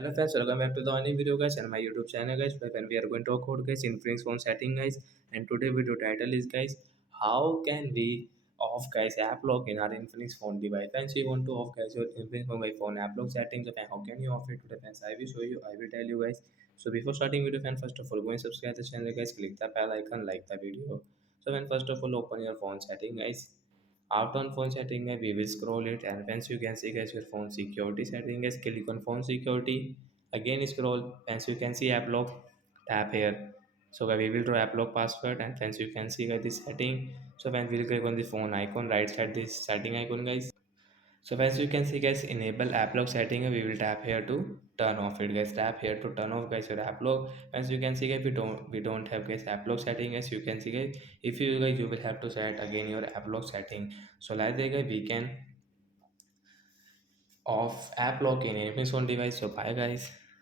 Hello friends, welcome back to the new video guys and my YouTube channel guys. When we are going to talk about guys infinix phone setting guys, and today video title is guys, how can we off guys app lock in our infinix phone device. Friends, you want to off guys your infinix phone by phone app lock settings. So how can you off it today friends? I will show you, I will tell you guys. So before starting video friends, first of all go and subscribe the channel guys, click the bell icon, like the video. So when first of all open your phone setting guys, out on phone setting we will scroll it, and once you can see guys your phone security setting is, click on phone security, again scroll, once you can see app lock, tap here. So guys, we will draw app lock password, and once you can see guys this setting. So when we'll click on the phone icon right side, this setting icon guys. So as you can see guys, enable app lock setting, we will tap here to turn off it guys. Tap here to turn off guys your app lock. As you can see guys, we don't have guys app lock setting. As you can see guys, if you guys, you will have to set again your app lock setting. So like that guys, we can off app lock in any phone device. So bye guys.